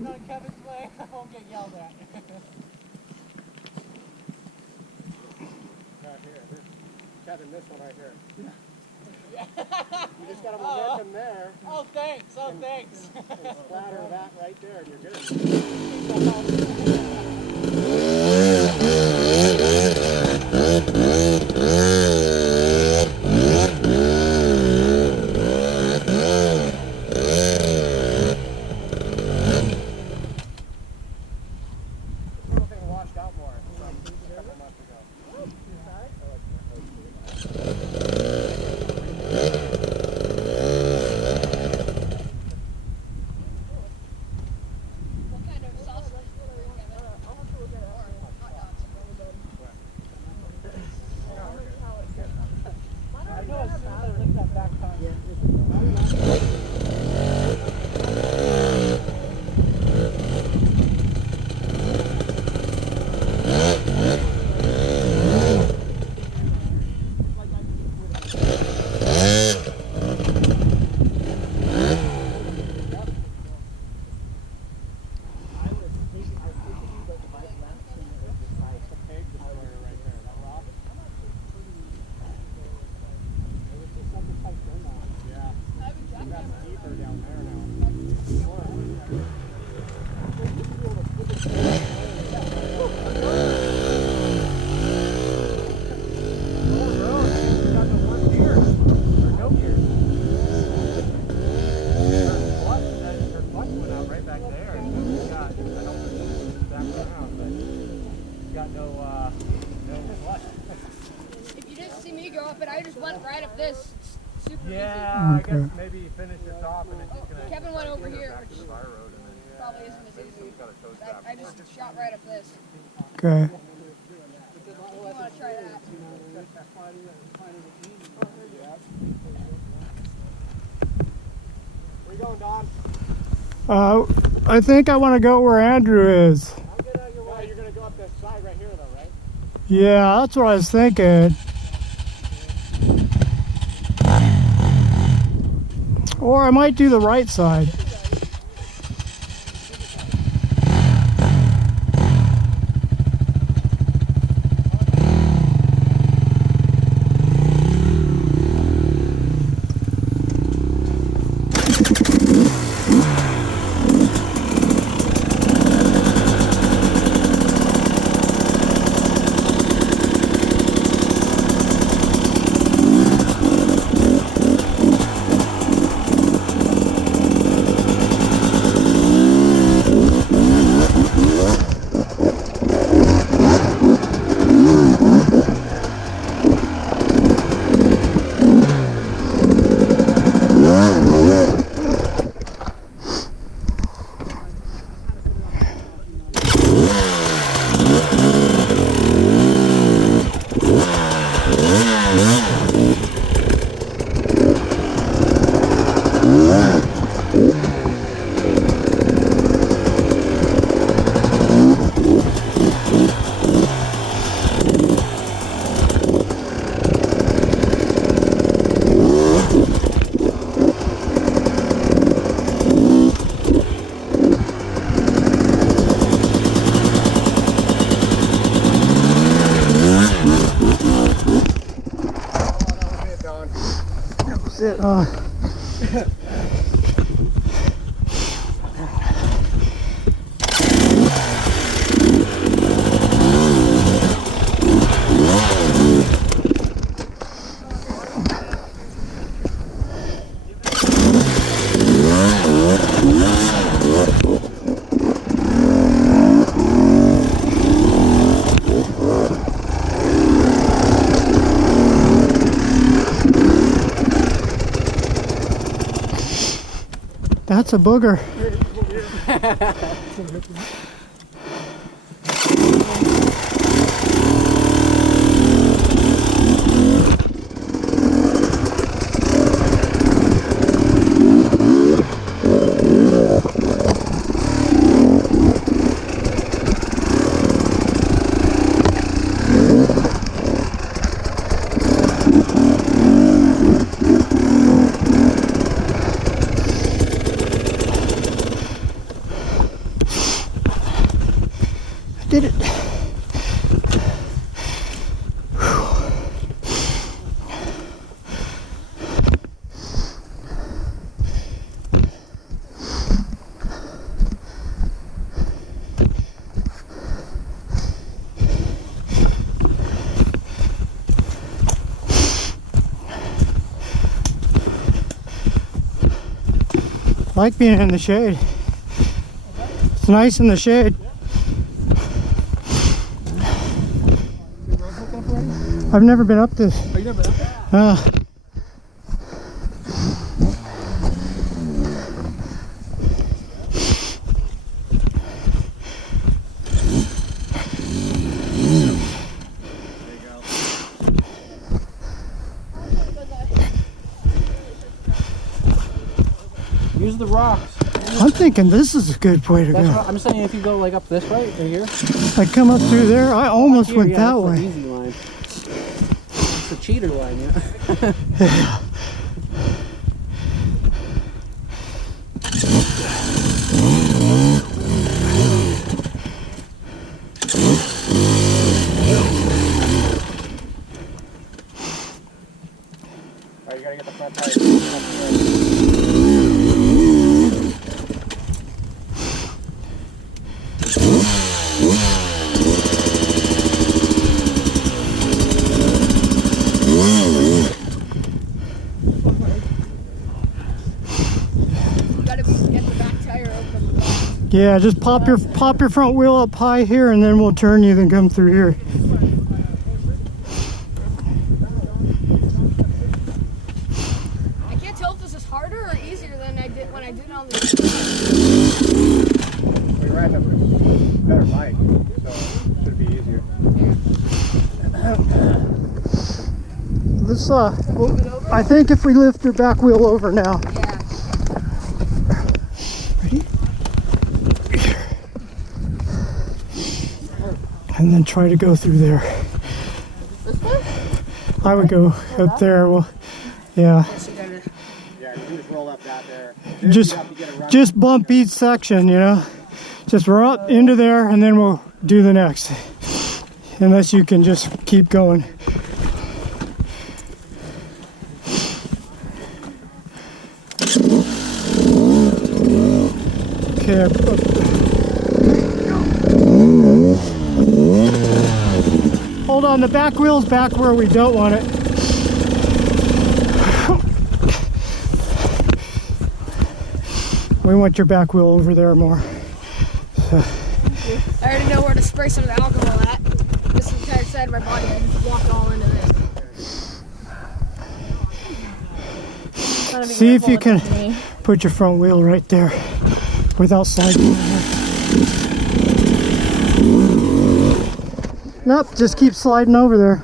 I'm not Kevin's way. I won't get yelled at. Right here. Kevin, this one right here. You just got a momentum there. Oh, thanks. Oh, thanks. And splatter that right there, and you're good. Yeah, I guess maybe you finish your top and it's just gonna. Kevin went over here, back to the fire road and then probably isn't as easy. I just shot right up this. Okay. You want to try that? Where you going, Don? I think I want to go where Andrew is. I'm gonna, you're gonna go up this side right here, though, right? Yeah, that's what I was thinking. Or I might do the right side. That's a booger. did it. I like being in the shade. It's nice in the shade. I've never been up this. Oh, you never been up there? Use the rocks. I'm thinking this is a good way to That's go. what I'm saying. If you go like up this way or here, I come up through there. I almost here, went yeah, that that's way. the easy line. It's the cheater line, yeah. Yeah. Alright, you gotta get the front tire. You gotta get the back tire open. Yeah, just pop your front wheel up high here, and then we'll turn you, then come through here. I can't tell if this is harder or easier than I did when I did it on the. We ride a better bike, so it should be easier. Let's I think if we lift your back wheel over now. Yeah. Ready? And then try to go through there. This way? I would go up there. Well, yeah. Yeah, you can just roll up that there. Just bump each section, you know. Just run up into there, and then we'll do the next. Unless you can just keep going. Okay. Hold on, the back wheel's back where we don't want it. We want your back wheel over there more. So. I already know where to spray some of the alcohol at. This entire side of my body, I just walk it all into this. See if you can put your front wheel right there without sliding. Nope, just keep sliding over there.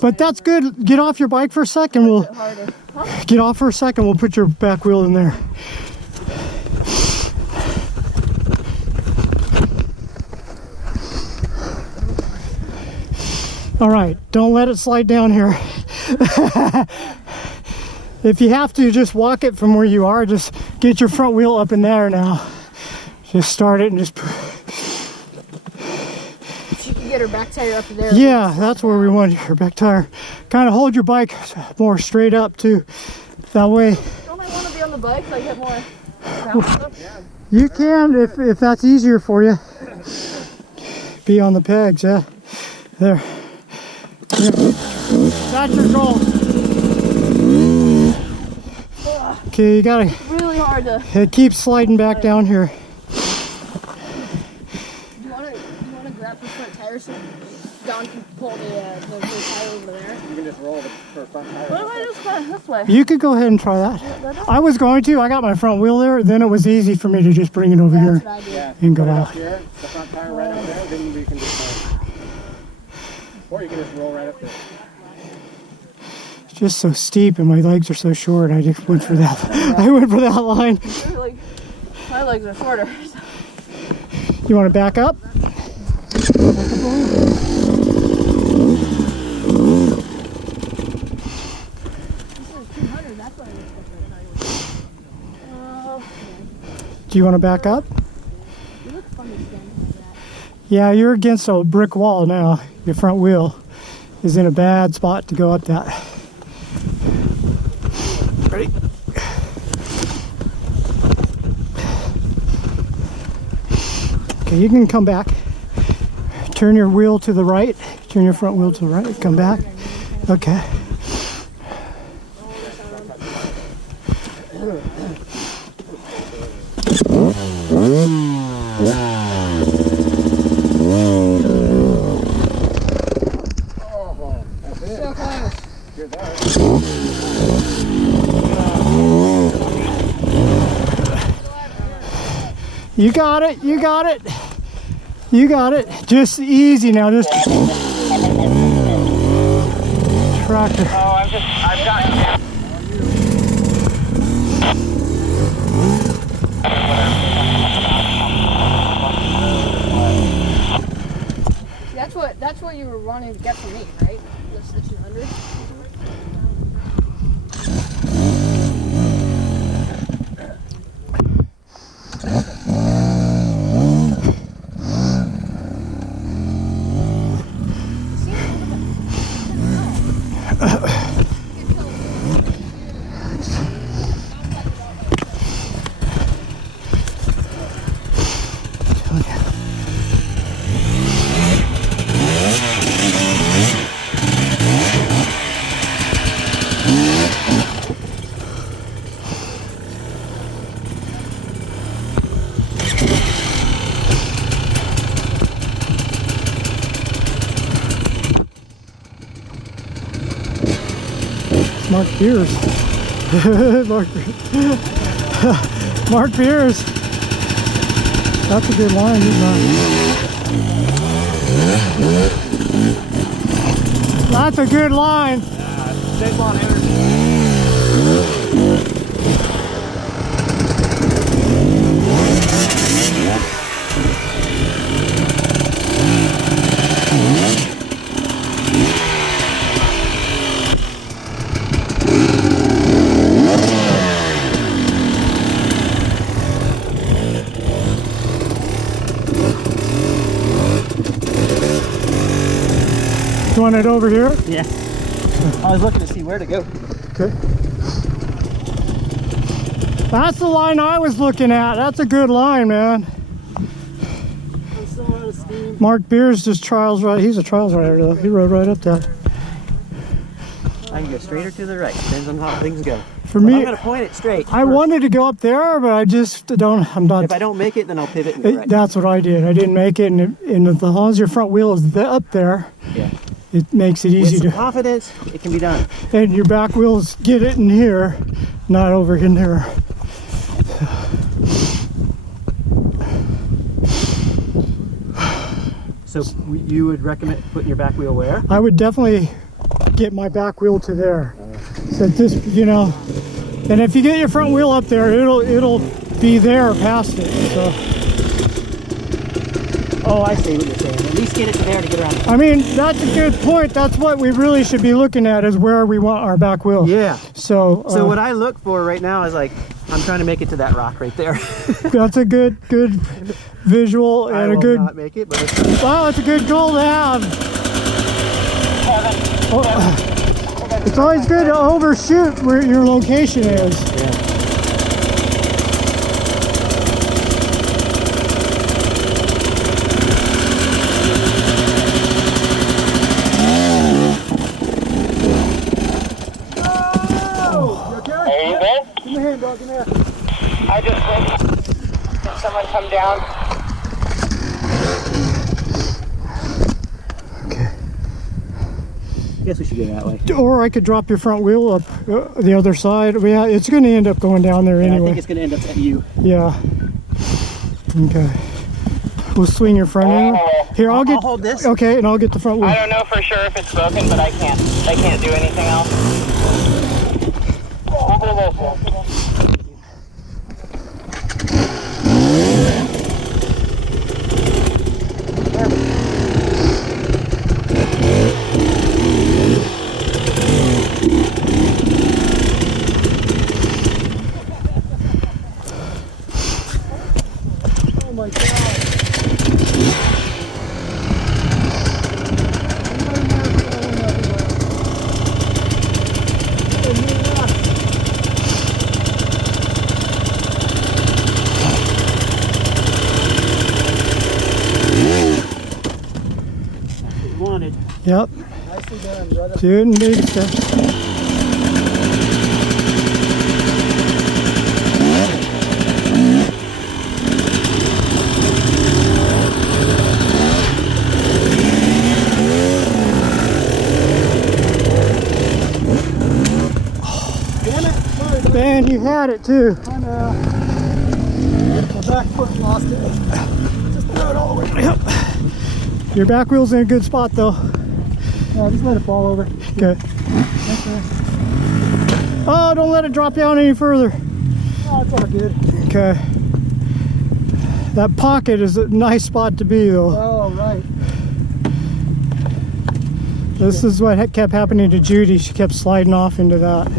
But that's good. Get off your bike for a second. We'll get off for a second. We'll put your back wheel in there. All right, don't let it slide down here. If you have to, just walk it from where you are. Just get your front wheel up in there now. Just start it and just. She can get her back tire up there. Yeah, that's where we want your back tire. Kind of hold your bike more straight up too. That way. Don't I want to be on the bike so I get more balance? You can if that's easier for you. Be on the pegs, yeah. There. Yeah. That's your goal. Okay, you gotta. Really hard to. It keeps sliding back down here. Do you want to grab the front tire so Don can pull the tire over there? You can just roll the front tire. What if I just go this way? You could go ahead and try that. I was going to. I got my front wheel there. Then it was easy for me to just bring it over That's here what I do. Yeah, and go put it out. up here, the front tire right up there, then we can just or you can just roll right up there. It's just so steep and my legs are so short. I just went for that. I went for that line. Like, my legs are shorter. You want to back up? Do you want to back up? Yeah, you're against a brick wall now. Your front wheel is in a bad spot to go up that. Ready? Okay, you can come back. Turn your wheel to the right. Turn your front wheel to the right. Come back. Okay. So close. You got it. You got it. You got it. Just easy now. Just tractor. Oh, I've got That's what you were wanting to get from me, right? The 200. Mark Beers. Mark Beers. That's a good line, isn't it? That's a good line. Saves a lot of energy. You want it over here? Yeah. I was looking to see where to go. Okay. That's the line I was looking at. That's a good line, man. I'm so out of steam. Mark Beers just trials right. He's a trials rider though. He rode right up that. I can go straight or to the right. Depends on how things go. For Well, me, I'm gonna point it straight. I first. wanted to go up there, but I just don't. I'm not. If I don't make it, then I'll pivot and go right. That's what I did. I didn't make it, and as long as your front wheel is up there, Yeah. it makes it With easy some to. confidence, it can be done. And your back wheels get it in here, not over in there. So you would recommend putting your back wheel where? I would definitely get my back wheel to there. So this, you know, and if you get your front wheel up there, it'll be there past it. So Oh, I see what you're saying. At least get it to there to get around. I mean, that's a good point. That's what we really should be looking at, is where we want our back wheel. Yeah. So So what I look for right now is like, I'm trying to make it to that rock right there. that's a good visual I and a will good. not make it, but it's Wow, it's a good goal to have. Oh, it's always good to overshoot where your location is. yeah. Are you good? Give me a hand, dog. Give me a hand. I just witnessed someone come down. Okay. I guess we should go that way. Or I could drop your front wheel up the other side. Yeah, it's going to end up going down there Yeah, I anyway. think it's going to end up at you. Yeah. Okay. We'll swing your front end. Here, I'll get. I'll hold this. Okay, and I'll get the front wheel. I don't know for sure if it's broken, but I can't do anything else. Look at this. Oh my God. Yep. Nicely done, brother. Do it in baby steps. Damn it. Sorry, buddy. Man, you had it too. I know. My back foot lost it. Just throw it all the way. Yep. Your back wheel's in a good spot though. Yeah, just let it fall over. Okay. Oh, don't let it drop down any further. Oh, it's all good. Okay. That pocket is a nice spot to be though. Oh, right. This is what kept happening to Judy. She kept sliding off into that.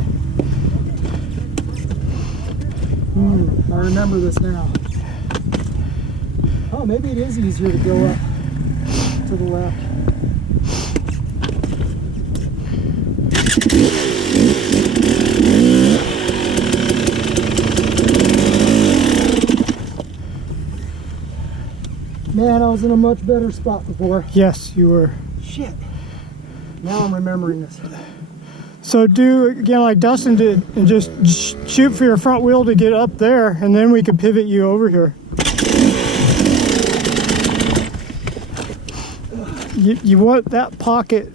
I remember this now. Oh, maybe it is easier to go up to the left. Man, I was in a much better spot before. Yes, you were. Shit. Now I'm remembering this. So do again like Dustin did and just shoot for your front wheel to get up there, and then we could pivot you over here. You want that pocket.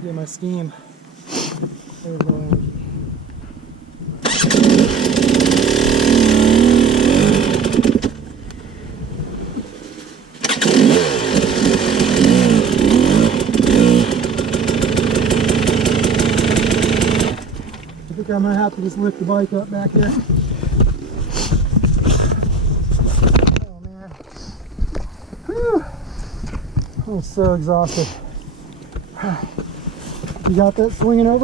Get my steam. There's no energy. I think I'm gonna have to just lift the bike up back here. Oh man. Whew. I'm so exhausted. You got that swinging over?